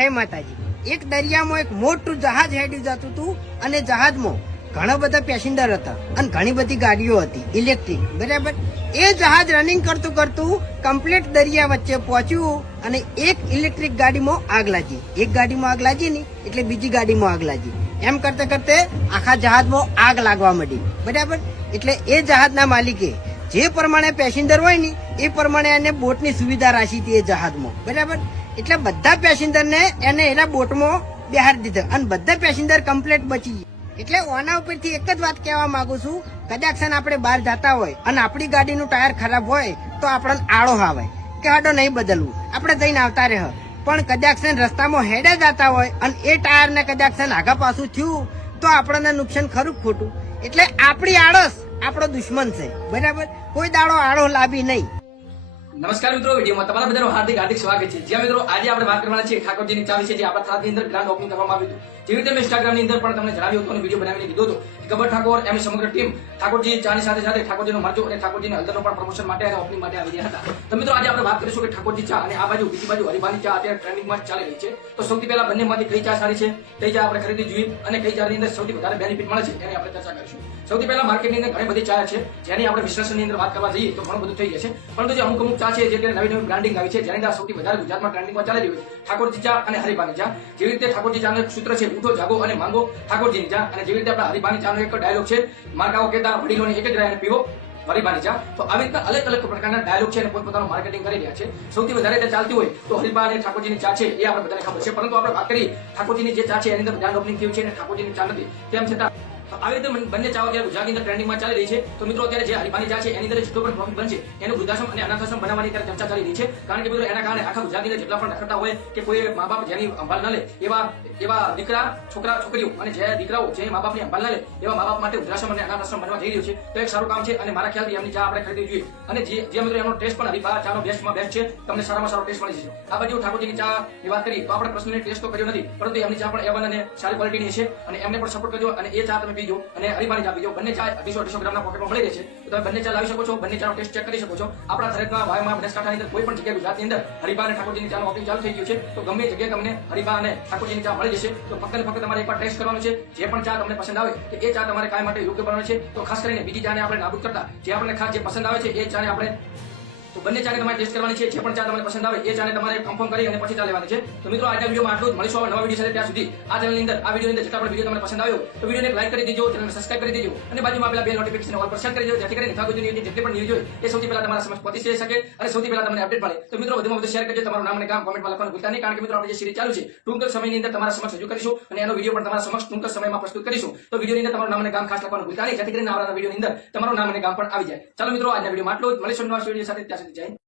જય માતાજી એક દરિયામાં એક મોટું જહાજ હેડી જતું હતું અને જહાજમાં ઘણા બધા પેસેન્જર હતા અને ઘણી બધી ગાડીઓ હતી ઇલેક્ટ્રિક બરાબર એ જહાજ રનિંગ કરતું કરતું કમ્પ્લીટ દરિયા વચ્ચે પહોંચ્યું અને એક ઇલેક્ટ્રિક ગાડીમાં આગ લાગી એક ગાડીમાં આગ લાગી ને એટલે બીજી ગાડીમાં આગ લાગી એમ કરતે કરતે આખા જહાજમાં આગ લાગવા માંડી બરાબર એટલે એ જહાજના માલિકે જે પ્રમાણે પેસેન્જર હોય ને એ પ્રમાણે એને બોટની સુવિધા રાખી હતી એ જહાજમાં બરાબર એટલે બધા પેસેન્જરને એને એના બોટમાં બિહાર દીધા અને બધા પેસેન્જર કમ્પ્લેટ બચી ગયા એટલે ઓના ઉપરથી એક જ વાત કહેવા માંગુ છું કદાચ આપણે બહાર જતા હોય અને આપણી ગાડીનું ટાયર ખરાબ હોય તો આપણને આળો આવે કે આડો નહીં બદલવું આપણે જઈને આવતા રહે પણ કદાચ રસ્તામાં હેડે જતા હોય અને એ ટાયરને કદાચ આગા પાછું થયું તો આપણને નુકસાન ખરું ખોટું એટલે આપણી આળસ આપણો દુશ્મન છે બરાબર કોઈ દાડો આડો લાભી નહીં નમસ્કાર મિત્રો વિડીયોમાં તમારા બધાનું હાર્દિક હાર્દિક સ્વાગત છે જ્યાં મિત્રો આજે આપણે વાત કરવાના છીએ ઠાકોરજીની ચાલ છે જે આપણા થાળાની અંદર ગ્રાન્ડ ઓપનિંગ કરવામાં આવ્યું હતું જેવી રીતે મેં ઇન્સ્ટાગ્રામની અંદર પણ તમને જણાવ્યું હતું વિડીયો બનાવીને કીધું હતો ગબ્બર ઠાકોર એમ સમગ્ર ટીમ ઠાકોરજી ચાની સાથે સાથે ઠાકોરજીનો મરચો અને ઠાકોરજીના હલદરનો પણ પ્રમોશન માટે અને ઓપનિંગ માટે આવી ગયા હતા તો મિત્રો આજે આપણે વાત કરીશું કે ઠાકોરજી ચા અને આ બાજુ બીજી બાજુ હરિભાની ચા અત્યારે ટ્રેન્ડિંગમાં ચાલી રહી છે તો સૌથી પહેલા બંને બંનેમાંથી કઈ ચા સારી છે કઈ ચા આપણે ખરીદવી જોઈએ અને કઈ ચાની અંદર સૌથી વધારે બેનિફિટ મળે છે તેની આપણે ચર્ચા કરીશું સૌથી પહેલા માર્કેટની અંદર ઘણી બધી ચા છે જેની આપણે વિશ્લેષણની અંદર વાત કરવા જઈએ તો ઘણું બધું થઈ જશે પરંતુ જે અમુક અમુક સંસ્થા છે જે નવી નવી બ્રાન્ડિંગ આવી છે જેની અંદર સૌથી વધારે ગુજરાતમાં બ્રાન્ડિંગમાં ચાલી રહ્યું છે ઠાકોરજી ચા અને હરિભાની ચા જેવી રીતે ઠાકોરજી ચાનું સૂત્ર છે ઉઠો જાગો અને માંગો ઠાકોરજીની ચા અને જેવી રીતે આપણા હરિભાની ચાનો એક ડાયલોગ છે માર્ગાઓ કહેતા વડીલોની એક જ રાયને પીવો હરિભાની ચા તો આવી રીતના અલગ અલગ પ્રકારના ડાયલોગ છે અને પોતપોતાનું માર્કેટિંગ કરી રહ્યા છે સૌથી વધારે તે ચાલતી હોય તો હરિભા અને ઠાકોરજીની ચા છે એ આપણે બધાને ખબર છે પરંતુ આપણે વાત કરી ઠાકોરજીની જે ચા છે એની અંદર બ્રાન્ડ ઓપનિંગ થયું છે અને ઠાકોરજીની ચા નથી તેમ છતાં આવી રીતે બંને ચાવા અત્યારે ગુજરાતની અંદર ટ્રેન્ડિંગમાં ચાલી રહી છે તો મિત્રો અત્યારે જે હરિભાની જા છે એની અંદર જેટલો પણ પ્રોફિટ બનશે એનું વૃદ્ધાશ્રમ અને અનાથાશ્રમ બનાવવાની અત્યારે ચર્ચા ચાલી રહી છે કારણ કે મિત્રો એના કારણે આખા ગુજરાતની અંદર જેટલા પણ રખડતા હોય કે કોઈ મા બાપ જેની સંભાળ ન લે એવા એવા દીકરા છોકરા છોકરીઓ અને જે દીકરાઓ જે મા બાપની સંભાળ ન લે એવા મા બાપ માટે વૃદ્ધાશ્રમ અને અનાથાશ્રમ બનવા જઈ રહ્યું છે તો એક સારું કામ છે અને મારા ખ્યાલથી એમની ચા આપણે ખરીદવી જોઈએ અને જે જે મિત્રો એનો ટેસ્ટ પણ હરિભા ચાનો બેસ્ટમાં બેસ્ટ છે તમને સારામાં સારો ટેસ્ટ મળી જશે આ બાજુ ઠાકોરજીની ચા ની વાત કરી તો આપણે પ્રશ્નની ટેસ્ટ તો કર્યો નથી પરંતુ એમની ચા પણ એવન અને સારી ક્વોલિટીની છે અને એમને પણ સપોર્ટ કરજો અને એ ચા તમે પીજો અને હરીફાની ચા પીજો બંને ચા અઢીસો અઢીસો ગ્રામના પોકેટમાં મળી રહેશે તો તમે બંને ચા લાવી શકો છો બંને ચાનો ટેસ્ટ ચેક કરી શકો છો આપણા સરહદમાં ભાઈમાં બનાસકાંઠાની અંદર કોઈ પણ જગ્યાએ ગુજરાતની અંદર હરીફા અને ઠાકોરજીની ચાનો ઓફિસ ચાલુ થઈ ગયું છે તો ગમે જગ્યાએ તમને હરીફા અને ઠાકોરજીની ચા મળી જશે તો ફક્ત ફક્ત તમારે એકવાર ટેસ્ટ કરવાનું છે જે પણ ચા તમને પસંદ આવે કે એ ચા તમારે કાંઈ માટે યોગ્ય બનાવે છે તો ખાસ કરીને બીજી ચાને આપણે નાબૂદ કરતા જે આપણને ખાસ જે પસંદ આવે છે એ ચાને આપણે તો બંને ચાને તમારે ટેસ્ટ કરવાની છે જે પણ ચા તમને પસંદ આવે એ ચાને તમારે કન્ફર્મ કરી અને પછી ચા લેવાની છે તો મિત્રો આજના વિડીયોમાં આટલું જ મળીશું આવા નવા વિડીયો સાથે ત્યાં સુધી આ ચેનલની અંદર આ વિડીયોની અંદર જેટલા પણ વિડીયો તમને પસંદ આવ્યો તો વિડીયોને લાઈક કરી દેજો ચેનલને સબસ્ક્રાઇબ કરી દેજો અને બાજુમાં પેલા બે નોટિફિકેશન ઓલ પર સેટ કરી દેજો જેથી કરીને થતું જેટલી પણ ન્યૂઝ હોય એ સૌથી પહેલા તમારા સમક્ષ પહોંચી શકે અને સૌથી પહેલા તમને અપડેટ મળે તો મિત્રો વધુમાં વધુ શેર કરજો તમારું નામ અને કામ કોમેન્ટમાં લખવાનું ભૂલતા નહીં કારણ કે મિત્રો આપણે જે સિરીઝ ચાલુ છે ટૂંક સમયની અંદર તમારા સમક્ષ રજૂ કરીશું અને એનો વિડીયો પણ તમારા સમક્ષ ટૂંક સમયમાં પ્રસ્તુત કરીશું તો વિડીયોની અંદર તમારું નામ અને ગામ ખાસ લખવાનું ભૂલતા નહીં જેથી કરીને આવનારા વિડીયોની અંદર તમારું નામ અને ગામ પણ આવી જાય ચાલો મિત્રો આજના વિડીયોમાં આટલું જ મળીશું નવા વિડીયો સાથે ત્યાં ya,